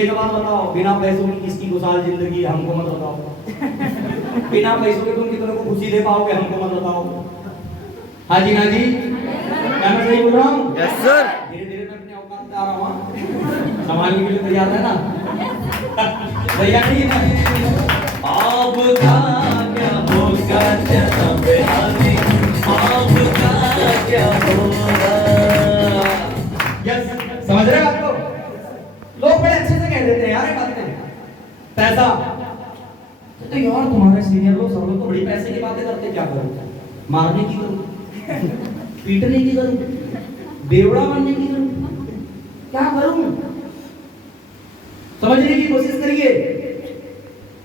एक बात बताओ, बिना पैसों की किसकी खुशहाल जिंदगी है, हमको मत बताओ। बिना पैसों के तुम कितनों को खुशी दे पाओगे, हमको मत बताओ। हाँ जी, ना जी, क्या मैं सही बोल रहा हूँ? Yes sir. धीरे धीरे मैं अपने औकात पे आ रहा हूँ, संभालने के लिए तैयार है ना? तैयार नहीं है? आपका क्या होगा जनाब आली, आपका क्या होगा। यस, समझ रहे हो आपको? लोग बड़े अच्छे से कह देते हैं यार ये बातें। पैसा तो यार तुम्हारे सीनियर लोग सब लोग तो बड़ी पैसे की बातें करते, क्या करूं? मारने की करूं, पीटने की करूं, बेवड़ा बनने की करूं, क्या करूं? समझने की कोशिश करिए।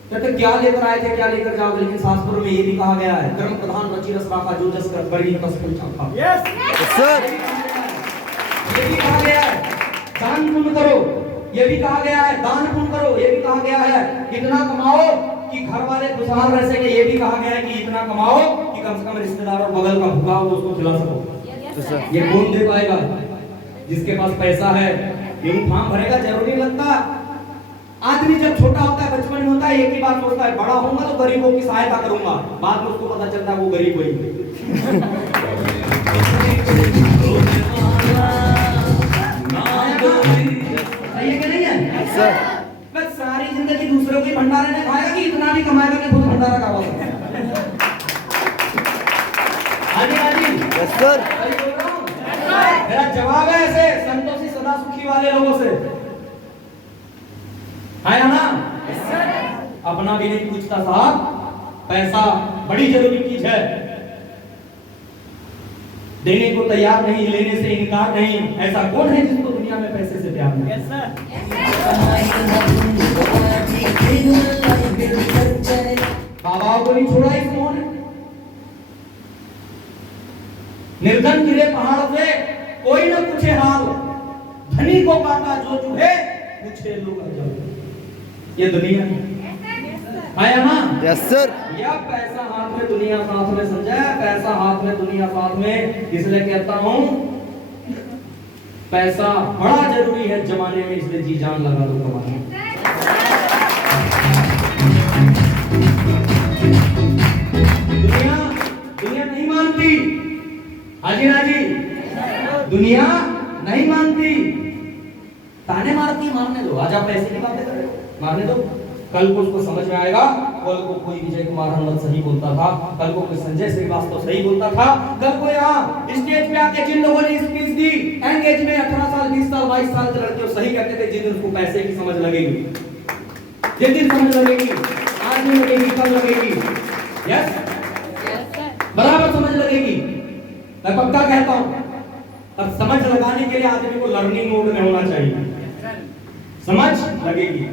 तो क्या लेकर आए थे, क्या लेकर जाओगे, लेकिन शास्त्रों में ये भी कहा गया है, कर्म प्रधान रचि रस राखा, जो जस कर बड़ी तस कुल चाखा। Yes sir. ये भी कहा गया है दान पुण्य करो, ये भी कहा गया है दान पुण्य करो, ये भी कहा गया है इतना कमाओ कि घर वाले खुशहाल रह सके, ये भी कहा गया है कि इतना कमाओ कि कम से कम रिश्तेदार और बगल का भूखा हो उसको खिला सको। ये कौन दे पाएगा? जिसके पास पैसा है गेहूं फार्म भरेगा, जरूरी लगता। आदमी जब छोटा होता है, बचपन में होता है, एक ही बात सोचता है, बड़ा होऊंगा तो गरीबों की सहायता करूंगा। बाद में उसको पता चलता है वो गरीब वही है। सही है कि नहीं है सर। बस सारी जिंदगी दूसरों के भंडारे में खाएगा कि इतना भी कमाएगा कि खुद भंडारा का होगा। हाजी हाजी, यस सर। मेरा जवाब है ऐसे संतोषी सदा सुखी वाले लोगों से, है ना? अपना भी नहीं पूछता साहब, पैसा बड़ी जरूरी चीज है, देने को तैयार नहीं, लेने से इनकार नहीं। ऐसा कौन है जिसको दुनिया में पैसे से प्यार नहीं? Yes sir. बाबा को नहीं छोड़ा इस मोह ने। निर्धन गिरे पहाड़ से, कोई न पूछे हाल, धनी को काटा जो चूहे, पूछे लोग अजब। ये दुनिया है ना? Yes sir. या पैसा हाथ में दुनिया साथ में, समझा? पैसा हाथ में दुनिया साथ में, इसलिए कहता हूं पैसा बड़ा जरूरी है जमाने में, इसलिए जी जान लगा दो कमाने। दुनिया दुनिया नहीं मानती, हाजी हाजी, दुनिया नहीं मानती, ताने मारती, मारने दो। आज आप पैसे की बातें कर रहे हो, मारने दो। कल को उसको समझ में आएगा, कल को कोई विजय कुमार हनुमत सही बोलता था, कल को कोई संजय श्रीवास्तव सही बोलता था, कल को यहाँ स्टेज पे आके जिन लोगों ने स्पीच दी, एंगेज में 18 साल 20 साल 22 साल के लड़के सही कहते थे, जिन दिन उसको पैसे की समझ लगेगी, जिन दिन समझ लगेगी, आज नहीं लगेगी, कल लगेगी। यस, बराबर समझ लगेगी, मैं पक्का कहता हूँ। अब समझ लगाने के लिए आदमी को लर्निंग मोड में होना चाहिए, समझ लगेगी।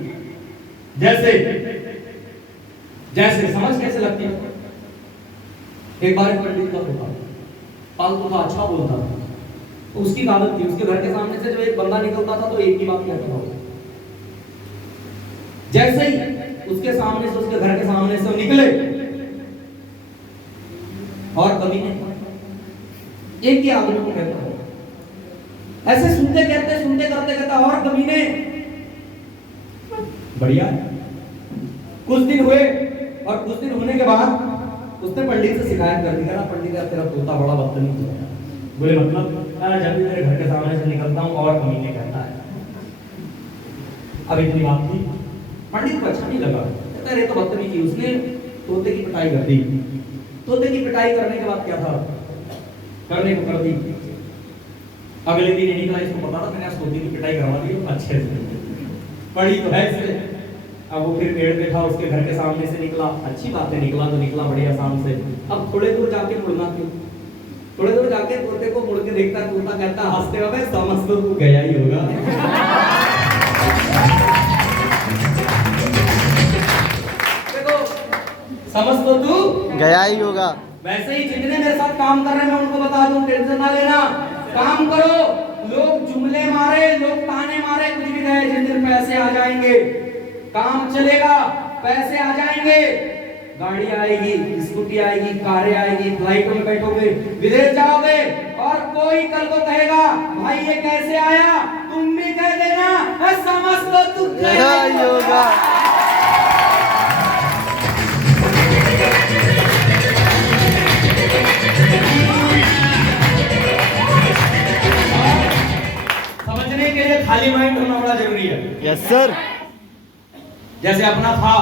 जैसे जैसे समझ कैसे लगती है? एक बार एक पंडित का होता पालतू था, अच्छा बोलता था, तो उसकी आदत थी, उसके घर के सामने से जब एक बंदा निकलता था तो एक ही बात कहता था। जैसे ही उसके सामने से, उसके घर के सामने से निकले और कभी नहीं, एक ही आदमी को कहता है, ऐसे सुनते कहते, सुनते करते कहता, और कभी ने बढ़िया। कुछ दिन हुए और कुछ दिन होने के बाद उसने पंडित से शिकायत कर दी, कहा पंडित यार तेरा तोता बड़ा बदतमीज है। बोले मतलब? जब भी मेरे घर के सामने से निकलता हूँ और कमीने कहता है। अब इतनी बात थी, पंडित को अच्छा नहीं लगा, कहता ये तो बदतमीजी। उसने तोते की पिटाई कर दी। तोते की पिटाई करने के बाद क्या था, करने को कर दी। अगले दिन निकला, इसको पता था मैंने आज तोते की पिटाई करवा दी अच्छे से, पड़ी तो है इससे। अब वो फिर पेड़ पे था, उसके घर के सामने से निकला, अच्छी बात है, निकला तो निकला बड़ी आसान से। अब थोड़े दूर जाके मुड़ना क्यों? थोड़े दूर जाके तोते को मुड़ के देखता, तोता कहता हंसते हुए, समझ तो तू गया ही होगा। देखो, समझ तो तू गया ही होगा। वैसे ही जितने मेरे साथ काम कर रहे हैं मैं उनको बता दूं, टेंशन ना लेना, काम करो। लोग जुमले मारे, लोग ताने मारे, कुछ भी कहे, जिस दिन पैसे आ जाएंगे काम चलेगा, पैसे आ जाएंगे, गाड़ी आएगी, स्कूटी आएगी, कारें आएगी, फ्लाइट में बैठोगे, विदेश जाओगे, और कोई कल को कहेगा भाई ये कैसे आया, तुम भी कह देना समझ तो तू गया योगा। समझने के लिए खाली माइंड होना बड़ा जरूरी है। Yes sir. जैसे अपना था